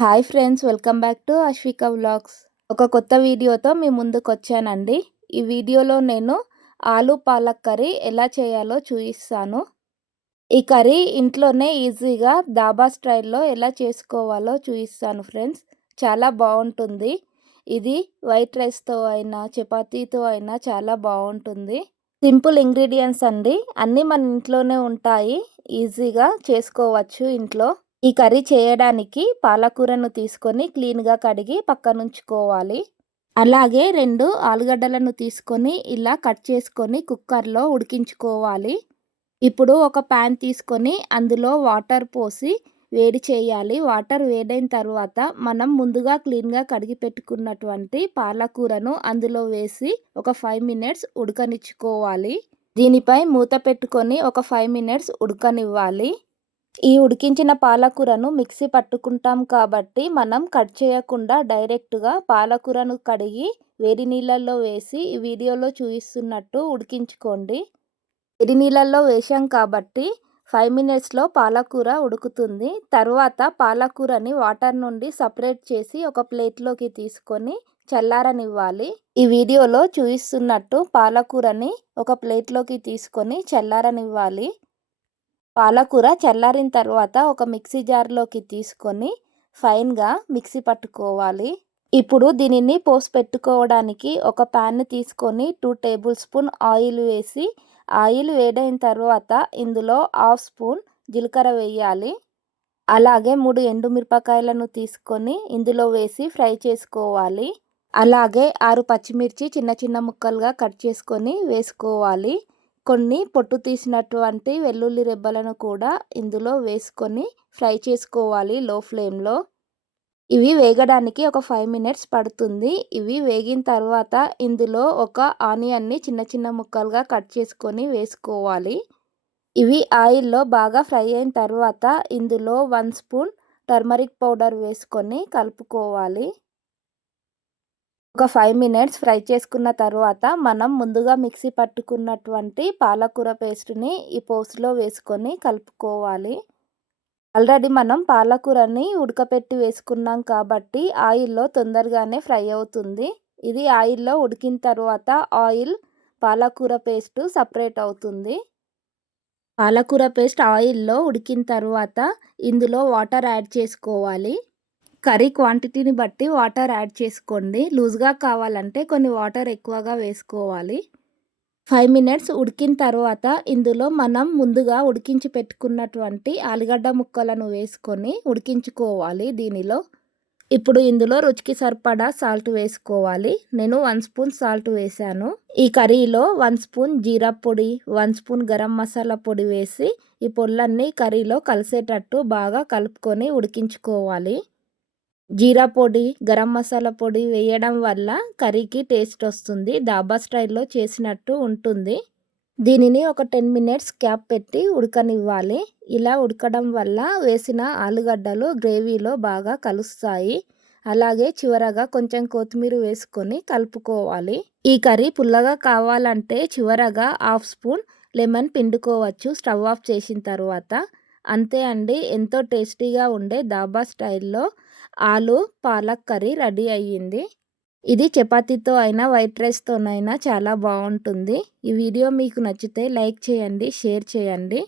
Hi friends, welcome back to Ashwika vlogs. ఒక కొత్త వీడియోతో మీ ముందుకు వచ్చానండి. ఈ వీడియోలో నేను ఆలు పాలక్ కర్రీ ఎలా చేయాలో చూపిస్తాను. ఈ కర్రీ ఇంట్లోనే ఈజీగా దాబా స్టైల్లో ఎలా చేసుకోవాలో చూపిస్తాను ఫ్రెండ్స్. చాలా బాగుంటుంది. ఇది వైట్ రైస్తో అయినా చపాతీతో అయినా చాలా బాగుంటుంది. సింపుల్ ఇంగ్రీడియంట్స్ అండి, అన్నీ మన ఇంట్లోనే ఉంటాయి. ఈజీగా చేసుకోవచ్చు ఇంట్లో. ఈ కర్రీ చేయడానికి పాలకూరను తీసుకొని క్లీన్గా కడిగి పక్కనుంచుకోవాలి. అలాగే 2 ఆలుగడ్డలను తీసుకొని ఇలా కట్ చేసుకొని కుక్కర్లో ఉడికించుకోవాలి. ఇప్పుడు ఒక ప్యాన్ తీసుకొని అందులో వాటర్ పోసి వేడి చేయాలి. వాటర్ వేడైన తర్వాత మనం ముందుగా క్లీన్గా కడిగి పెట్టుకున్నటువంటి పాలకూరను అందులో వేసి ఒక 5 మినిట్స్ ఉడకనిచ్చుకోవాలి. దీనిపై మూత పెట్టుకొని ఒక 5 మినిట్స్ ఉడకనివ్వాలి. ఈ ఉడికించిన పాలకూరను మిక్సీ పట్టుకుంటాం కాబట్టి మనం కట్ చేయకుండా డైరెక్ట్గా పాలకూరను కడిగి వేడి నీళ్ళల్లో వేసి ఈ వీడియోలో చూపిస్తున్నట్టు ఉడికించుకోండి. వేడి నీళ్ళల్లో వేసాం కాబట్టి 5 మినిట్స్లో పాలకూర ఉడుకుతుంది. తర్వాత పాలకూరని వాటర్ నుండి సపరేట్ చేసి ఒక ప్లేట్లోకి తీసుకొని చల్లారనివ్వాలి. ఈ వీడియోలో చూపిస్తున్నట్టు పాలకూరని ఒక ప్లేట్లోకి తీసుకొని చల్లారనివ్వాలి. పాలకూర చల్లారిన తర్వాత ఒక మిక్సీ జార్లోకి తీసుకొని ఫైన్గా మిక్సీ పట్టుకోవాలి. ఇప్పుడు దీనిని పోసి పెట్టుకోవడానికి ఒక ప్యాన్ తీసుకొని 2 టేబుల్ స్పూన్ ఆయిల్ వేసి ఆయిల్ వేడైన తర్వాత ఇందులో 1/2 స్పూన్ జీలకర్ర వేయాలి. అలాగే 3 ఎండుమిరపకాయలను తీసుకొని ఇందులో వేసి ఫ్రై చేసుకోవాలి. అలాగే 6 పచ్చిమిర్చి చిన్న చిన్న ముక్కలుగా కట్ చేసుకొని వేసుకోవాలి. కొన్ని పొట్టు తీసినటువంటి వెల్లుల్లి రెబ్బలను కూడా ఇందులో వేసుకొని ఫ్రై చేసుకోవాలి లో ఫ్లేమ్లో. ఇవి వేగడానికి ఒక 5 మినిట్స్ పడుతుంది. ఇవి వేగిన తర్వాత ఇందులో ఒక ఆనియన్ని చిన్న చిన్న ముక్కలుగా కట్ చేసుకొని వేసుకోవాలి. ఇవి ఆయిల్లో బాగా ఫ్రై అయిన తర్వాత ఇందులో 1 స్పూన్ టర్మరిక్ పౌడర్ వేసుకొని కలుపుకోవాలి. ఒక 5 మినిట్స్ ఫ్రై చేసుకున్న తర్వాత మనం ముందుగా మిక్సీ పట్టుకున్నటువంటి పాలకూర పేస్ట్ని ఈ పోస్ట్లో వేసుకొని కలుపుకోవాలి. ఆల్రెడీ మనం పాలకూరని ఉడకపెట్టి వేసుకున్నాం కాబట్టి ఆయిల్లో తొందరగానే ఫ్రై అవుతుంది. ఇది ఆయిల్లో ఉడికిన తర్వాత ఆయిల్ పాలకూర పేస్ట్ సపరేట్ అవుతుంది. పాలకూర పేస్ట్ ఆయిల్లో ఉడికిన తర్వాత ఇందులో వాటర్ యాడ్ చేసుకోవాలి. కర్రీ క్వాంటిటీని బట్టి వాటర్ యాడ్ చేసుకోండి. లూజ్గా కావాలంటే కొన్ని వాటర్ ఎక్కువగా వేసుకోవాలి. 5 మినిట్స్ ఉడికిన తర్వాత ఇందులో మనం ముందుగా ఉడికించి పెట్టుకున్నటువంటి ఆలుగడ్డ ముక్కలను వేసుకొని ఉడికించుకోవాలి. ఇప్పుడు ఇందులో రుచికి సరిపడా సాల్ట్ వేసుకోవాలి. నేను 1 స్పూన్ సాల్ట్ వేసాను. ఈ కర్రీలో 1 స్పూన్ జీరా పొడి, 1 స్పూన్ గరం మసాలా పొడి వేసి ఈ పొడులన్నీ కర్రీలో కలిసేటట్టు బాగా కలుపుకొని ఉడికించుకోవాలి. జీరా పొడి, గరం మసాలా పొడి వేయడం వల్ల కర్రీకి టేస్ట్ వస్తుంది. దాబా స్టైల్లో చేసినట్టు ఉంటుంది. దీనిని ఒక 10 మినిట్స్ క్యాప్ పెట్టి ఉడకనివ్వాలి. ఇలా ఉడకడం వల్ల వేసిన ఆలుగడ్డలు గ్రేవీలో బాగా కలుస్తాయి. అలాగే చివరగా కొంచెం కొత్తిమీర వేసుకొని కలుపుకోవాలి. ఈ కర్రీ పుల్లగా కావాలంటే చివరగా 1/2 స్పూన్ లెమన్ పిండుకోవచ్చు స్టవ్ ఆఫ్ చేసిన తర్వాత. అంతే అండి, ఎంతో టేస్టీగా ఉండే దాబా స్టైల్లో ఆలు పాలక్ కర్రీ రెడీ అయ్యింది. ఇది చపాతీతో అయినా వైట్ రైస్తోనైనా చాలా బాగుంటుంది. ఈ వీడియో మీకు నచ్చితే లైక్ చేయండి, షేర్ చేయండి.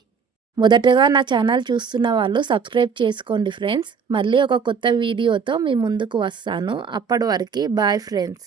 మొదటగా నా ఛానల్ చూస్తున్న వాళ్ళు సబ్స్క్రైబ్ చేసుకోండి ఫ్రెండ్స్. మళ్ళీ ఒక కొత్త వీడియోతో మీ ముందుకు వస్తాను. అప్పటి వరకు బాయ్ ఫ్రెండ్స్.